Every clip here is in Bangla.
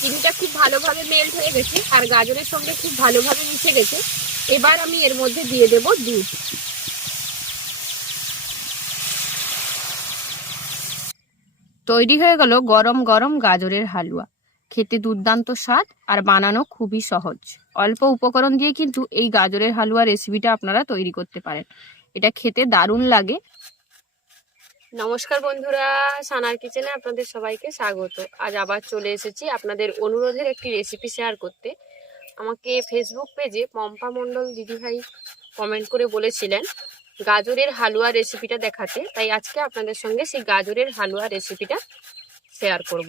চিনিটা খুব ভালোভাবে মেল্ট হয়ে গেছে আর গাজরের সঙ্গে খুব ভালোভাবে মিশে গেছে। এবার আমি এর মধ্যে দিয়ে দেব দুধ। তৈরি হয়ে গেল গরম গরম গাজরের হালুয়া। খেতে দুর্দান্ত স্বাদ আর বানানো খুবই সহজ। অল্প উপকরণ দিয়ে কিন্তু এই গাজরের হালুয়া রেসিপিটা আপনারা তৈরি করতে পারেন। এটা খেতে দারুণ লাগে। নমস্কার বন্ধুরা, সানার কিচেনে আপনাদের সবাইকে স্বাগত। আজ আবার চলে এসেছি আপনাদের অনুরোধের একটি রেসিপি শেয়ার করতে। আমাকে ফেসবুক পেজে পম্পা মণ্ডল দিদিভাই কমেন্ট করে বলেছিলেন, গাজরের হালুয়া রেসিপিটা দেখাতে। তাই আজকে আপনাদের সঙ্গে সেই গাজরের হালুয়া রেসিপিটা শেয়ার করব।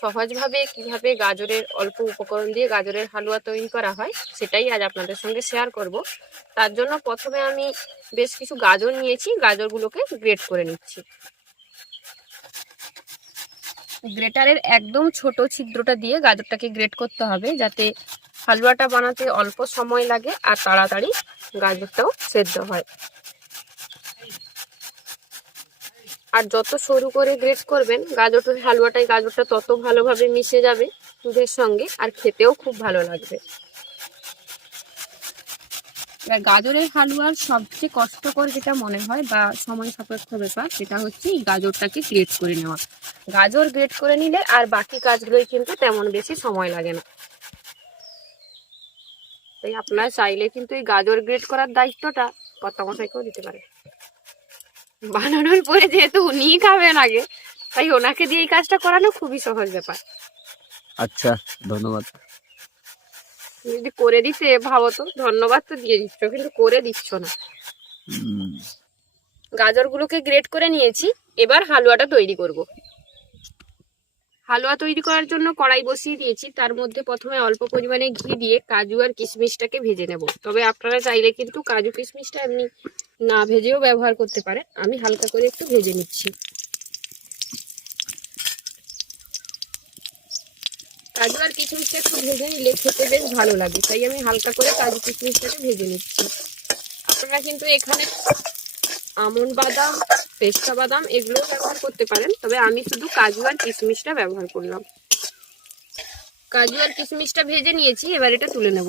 সহজভাবে কীভাবে গাজরের অল্প উপকরণ দিয়ে গাজরের হালুয়া তৈরি করা হয়, সেটাই আজ আপনাদের সঙ্গে শেয়ার করব। তার জন্য প্রথমে আমি বেশ কিছু গাজর নিয়েছি, গাজরগুলোকে গ্রেট করে নিচ্ছি। গ্রেটারের একদম ছোট ছিদ্রটা দিয়ে গাজরটাকে গ্রেট করতে হবে যাতে হালুয়াটা বানাতে অল্প সময় লাগে আর তাড়াতাড়ি গাজরটাও সেদ্ধ হয়। আর যত সরু করে গ্রেট করবেন গাজরটার হালুয়াটাই গাজরটা তত ভালোভাবে মিশে যাবে দুধের সঙ্গে আর খেতেও খুব ভালো লাগবে। এবার গাজরের হালুয়ার সবচেয়ে কষ্টকর যেটা মনে হয় বা সময় সাপেক্ষ ব্যাপার, সেটা হচ্ছে গাজরটাকে গ্রেট করে নেওয়া। গাজর গ্রেট করে নিলে আর বাকি কাজগুলোই কিন্তু তেমন বেশি সময় লাগে না। তাই আপনারা চাইলে কিন্তু এই গাজর গ্রেট করার দায়িত্বটা কর্তামশাইকেও দিতে পারে বানানোর পরে যেহেতু উনিই খাবেন আগে তাই ওনাকে দিয়ে এই কাজটা করানো খুবই সহজ ব্যাপার। আচ্ছা ধন্যবাদ। যদি করে দিতে ভাবো তো ধন্যবাদ তো দিয়ে দিচ্ছ কিন্তু করে দিচ্ছ না। গাজরগুলোকে গ্রেট করে নিয়েছি এবার হালুয়াটা তৈরি করব। হালুয়া তৈরি করার জন্য কড়াই বসিয়ে দিয়েছি। তার মধ্যে প্রথমে অল্প পরিমাণে ঘি দিয়ে কাজু আর কিশমিশটাকে ভেজে নেব। তবে আপনারা চাইলে কিন্তু কাজু কিশমিশটা এমনি না ভেজেও ব্যবহার করতে পারেন। আমি হালকা করে একটু ভেজে নিচ্ছি। কাজু আর কিশমিশটা একটু ভেজে নিলে খেতে বেশ ভালো লাগে। তাই আমি হালকা করে কাজু কিশমিশটাকে ভেজে নিচ্ছি। আপনারা কিন্তু এখানে আমন্ড বাদাম পেস্তা বাদাম এগুলো ব্যবহার করতে পারেন, তবে আমি শুধু কাজু আর কিশমিশটা ব্যবহার করলাম। কাজু আর কিশমিশটা ভেজে নিয়েছি, এবার এটা তুলে নেব।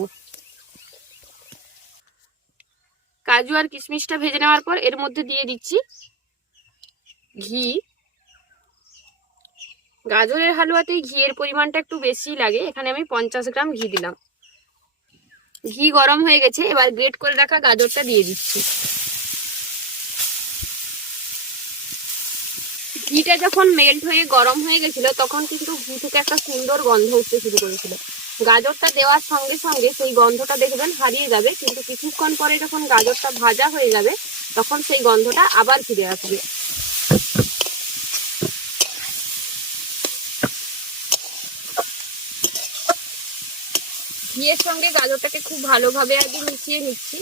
কাজু আর কিশমিশটা ভেজে নেওয়ার পর এর মধ্যে দিয়ে দিচ্ছি ঘি। গাজরের হালুয়াতে ঘিয়ের পরিমাণটা একটু বেশি লাগে, এখানে আমি পঞ্চাশ গ্রাম ঘি দিলাম। ঘি গরম হয়ে গেছে, এবার গ্রেট করে রাখা গাজরটা দিয়ে দিচ্ছি। ঘিটা যখন মেল্ট হয়ে গরম হয়ে গেছিল, তখন কিন্তু ঘি থেকে একটা সুন্দর গন্ধ উঠতে শুরু করেছিল। গাজরটা দেওয়ার সঙ্গে সঙ্গে সেই গন্ধটা দেখবেন হারিয়ে যাবে, কিন্তু কিছুক্ষণ পরে যখন গাজরটা ভাজা হয়ে যাবে, তখন সেই গন্ধটা আবার ফিরে আসবে। ঘিয়ের সঙ্গে গাজরটাকে খুব ভালোভাবে আগে মিশিয়ে নিচ্ছি।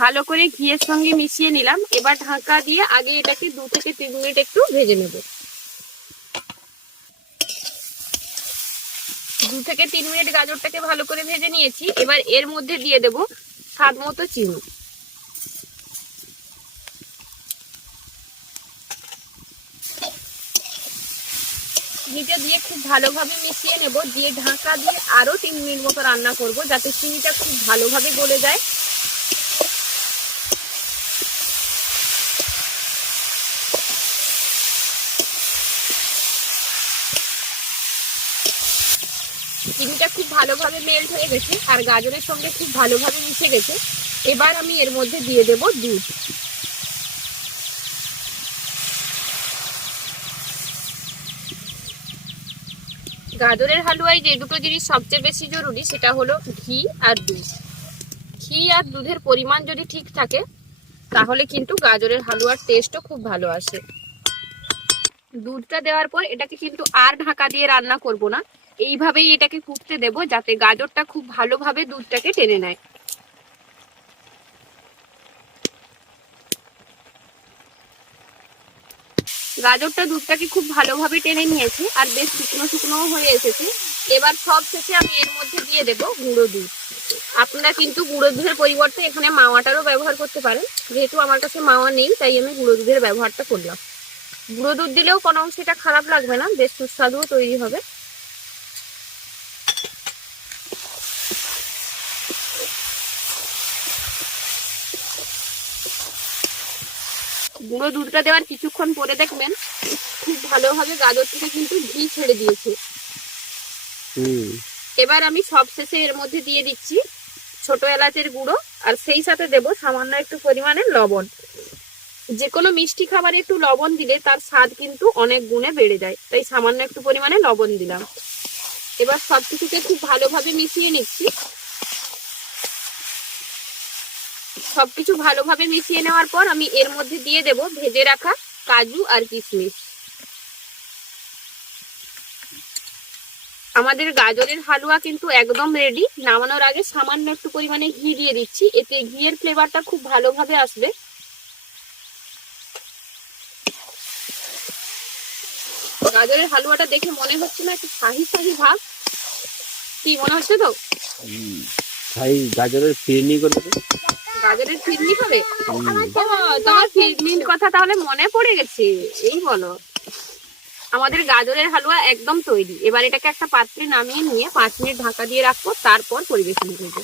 ভালো করে ঘিয়ের সঙ্গে মিশিয়ে নিলাম। এবার ঢাকা দিয়ে আগে এটাকে দু থেকে তিন মিনিট একটু ভেজে নেব। দু থেকে তিন মিনিট গাজরটাকে ভালো করে ভেজে নিয়েছি। এবার এর মধ্যে দিয়ে দেব স্বাদ মতো চিনি। চিনিটা দিয়ে খুব ভালোভাবে মিশিয়ে নেব। দিয়ে ঢাকা দিয়ে আরও তিন মিনিট মতো রান্না করব, যাতে চিনিটা খুব ভালোভাবে গলে যায় চিনিটা খুব ভালোভাবে মেল্ট হয়ে গেছে আর গাজরের সঙ্গে খুব ভালোভাবে মিশে গেছে। এবার আমি এর মধ্যে দিয়ে দেব দুধ। গাজরের হালুয়ায় যে দুটো জিনিস সবচেয়ে বেশি জরুরি সেটা হলো ঘি আর দুধ। ঘি আর দুধের পরিমাণ যদি ঠিক থাকে, তাহলে কিন্তু গাজরের হালুয়ার টেস্টও খুব ভালো আসে। দুধটা দেওয়ার পর এটাকে কিন্তু আর ঢাকা দিয়ে রান্না করব না। এইভাবেই এটাকে ফুটতে দেব যাতে গাজরটা খুব ভালোভাবে দুধটাকে টেনে নেয়। গাজরটা দুধটাকে খুব ভালোভাবে টেনে নিয়েছে আর বেশ শুকনো শুকনোও হয়ে এসেছে। এবার সব শেষে আমি এর মধ্যে দিয়ে দেব গুঁড়ো দুধ। আপনারা কিন্তু গুঁড়ো দুধের পরিবর্তে এখানে মাওয়াটারও ব্যবহার করতে পারেন। যেহেতু আমার কাছে মাওয়া নেই, তাই আমি গুঁড়ো দুধের ব্যবহারটা করলাম। গুঁড়ো দুধ দিলেও কোনো অংশে এটা খারাপ লাগবে না, বেশ সুস্বাদুও তৈরি হবে। গুঁড়ো দুধটা দেওয়ার কিছুক্ষণ পরে দেখবেন খুব ভালোভাবে গাজর থেকে কিন্তু ঘি ছেড়ে দিয়েছে। এবার আমি সবশেষে এর মধ্যে দিয়ে দিচ্ছি ছোট এলাচের গুঁড়ো আর সেই সাথে দেব সামান্য একটু পরিমাণে লবণ। যে কোনো মিষ্টি খাবারে একটু লবণ দিলে তার স্বাদ কিন্তু অনেক গুণে বেড়ে যায়। তাই সামান্য একটু পরিমাণে লবণ দিলাম। এবার সবকিছুকে খুব ভালোভাবে মিশিয়ে নিচ্ছি। সবকিছু ভালোভাবে মিশিয়ে নেওয়ার পর আমি এর মধ্যে দিয়ে দেব ভেজে রাখা কাজু আর কিশমিশ। আমাদের গাজরের হালুয়া কিন্তু একদম রেডি নামানোর আগে সামান্য একটু পরিমাণে ঘি দিয়ে দিচ্ছি। এতে ঘিয়ের ফ্লেভারটা খুব ভালোভাবে আসবে। গাজরের হালুয়াটা দেখে মনে হচ্ছে না একটু শাহি শাহি ভাব। কি, মনে হচ্ছে তো? গাজরের ফিরনি করে দেবে গাজরের ফিরনি হবে তোমার ফিরনির কথা তাহলে মনে পড়ে গেছে। এই বলো। আমাদের গাজরের হালুয়া একদম তৈরি। এবার এটাকে একটা পাত্রে নামিয়ে নিয়ে পাঁচ মিনিট ঢাকা দিয়ে রাখব তারপর পরিবেশন করব।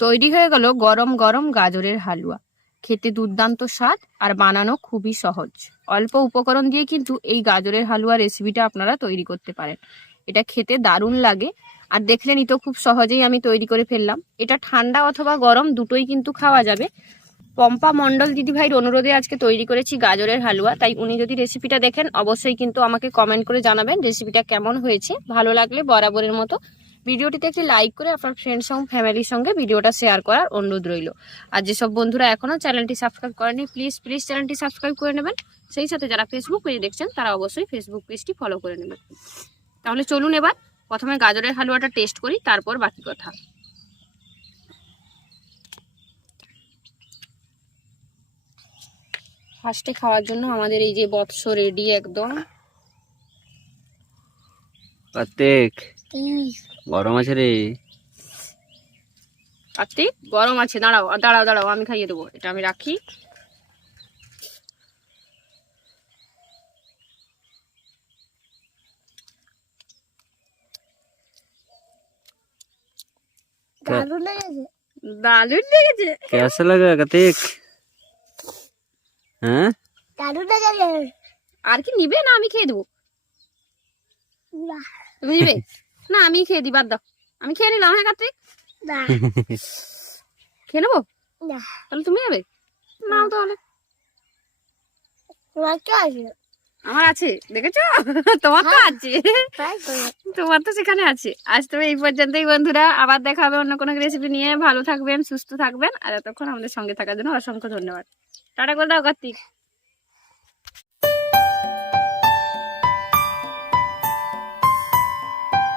তৈরি হয়ে গেল গরম গরম গাজরের হালুয়া। খেতে দুর্দান্ত স্বাদ আর বানানো খুবই সহজ। অল্প উপকরণ দিয়ে কিন্তু এই গাজরের হালুয়া রেসিপিটা আপনারা তৈরি করতে পারেন। এটা খেতে দারুণ লাগে। আর দেখলেনই তো খুব সহজেই আমি তৈরি করে ফেললাম। এটা ঠান্ডা অথবা গরম দুটোই কিন্তু খাওয়া যাবে। পম্পা মণ্ডল দিদিভাইয়ের অনুরোধে আজকে তৈরি করেছি গাজরের হালুয়া। তাই উনি যদি রেসিপিটা দেখেন, অবশ্যই কিন্তু আমাকে কমেন্ট করে জানাবেন রেসিপিটা কেমন হয়েছে। ভালো লাগলে বরাবরের মতো ভিডিওটিতে একটি লাইক করে আপনার ফ্রেন্ডস এবং ফ্যামিলির সঙ্গে ভিডিওটা শেয়ার করার অনুরোধ রইল। আর যেসব বন্ধুরা এখনও চ্যানেলটি সাবস্ক্রাইব করেনি প্লিজ প্লিজ চ্যানেলটি সাবস্ক্রাইব করে নেবেন। সেই সাথে যারা ফেসবুক পেজে দেখছেন, তারা অবশ্যই ফেসবুক পেজটি ফলো করে নেবেন। তাহলে চলুন এবার প্রথমে গাজরের হালুয়াটা টেস্ট করি তারপর বাকি কথা। ফার্স্টে খাওয়ার জন্য আমাদের এই যে বৎস রেডি একদম। কার্তিক। গরম আছে রে। কার্তিক গরম আছে দাঁড়াও দাঁড়াও দাঁড়াও আমি খাইয়ে দেবো এটা আমি রাখি। দারুণ লেগেছে कैसा लगा कार्तिक হ্যাঁ আর কি নিবে না আমি খেয়ে দেবো তুমি নিবে না আমি খেয়ে দিই বাদ দাও আমি খেয়ে নিলাম হ্যাঁ কার্তিক খেয়ে নেবো তাহলে তুমি নেবে নাও তাহলে আমার আছে দেখেছ? তোমার তো আছে। তোমার তো সেখানে আছে। আজ তবে এই পর্যন্তই বন্ধুরা। আবার দেখা হবে অন্য কোনো রেসিপি নিয়ে। ভালো থাকবেন সুস্থ থাকবেন। আর এতক্ষণ আমাদের সঙ্গে থাকার জন্য অসংখ্য ধন্যবাদ। টাটা করে দাও কার্তিক।